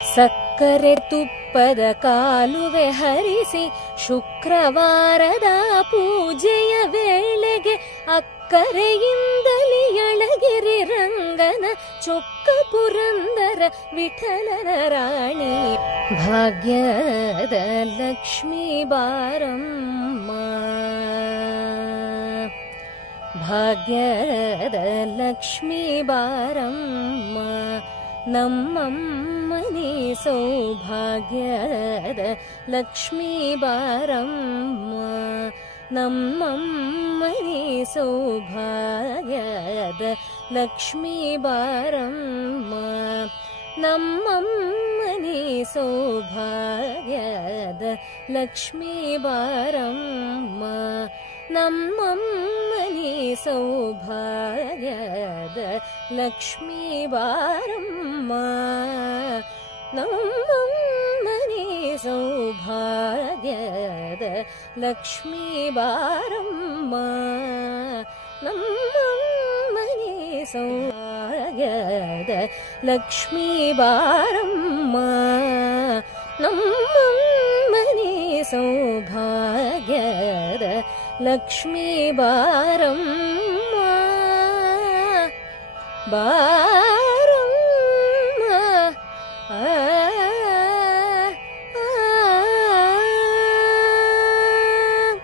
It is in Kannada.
ಸಕ್ಕರೆ ತುಪ್ಪದ ಕಾಲುವೆ ಹರಿಸಿ ಶುಕ್ರವಾರದ ಪೂಜೆಯ ವೇಳೆಗೆ ಅಕ್ಕರೆಯಿಂದಲೇ ಯಳಗಿರಿ ರಂಗನ ಚೊಕ್ಕ ಪುರಂದರ ವಿಠಲನ ರಾಣಿ ಭಾಗ್ಯದ ಲಕ್ಷ್ಮೀ ಬಾರಮ್ಮ, ಭಾಗ್ಯದ ಲಕ್ಷ್ಮೀ ಬಾರಮ್ಮ, ನಮ್ಮಮ್ಮನಿ ಸೌಭಾಗ್ಯದ ಲಕ್ಷ್ಮೀ ಬಾರಮ್ಮ, ನಮ್ಮಮ್ಮನಿ ಸೌಭಾಗ್ಯದ ಲಕ್ಷ್ಮೀ ಬಾರಮ್ಮ, ನಮ್ಮಮ್ಮನಿ ಸೌಭಾಗ್ಯದ ಲಕ್ಷ್ಮೀ ಬಾರಮ್ಮ, ನಮ್ಮಮ್ಮನಿ ಸೌಭಾಗ್ಯದ ಲಕ್ಷ್ಮೀ ಬಾರಮ್ಮ, ನಮ್ಮಮ್ಮನಿ ಸೌಭಾಗ್ಯದ ಲಕ್ಷ್ಮೀ ಬಾರಮ್ಮ, ನಮ್ಮಮ್ಮನಿ ಸೌಭಾಗ್ಯದ ಲಕ್ಷ್ಮೀ ಬಾರಮ್ಮ, ನಮ್ಮಮ್ಮನಿ ಸೌಭಾಗ್ಯದ ಲಕ್ಷ್ಮೀ ಬಾರಮ್ಮ,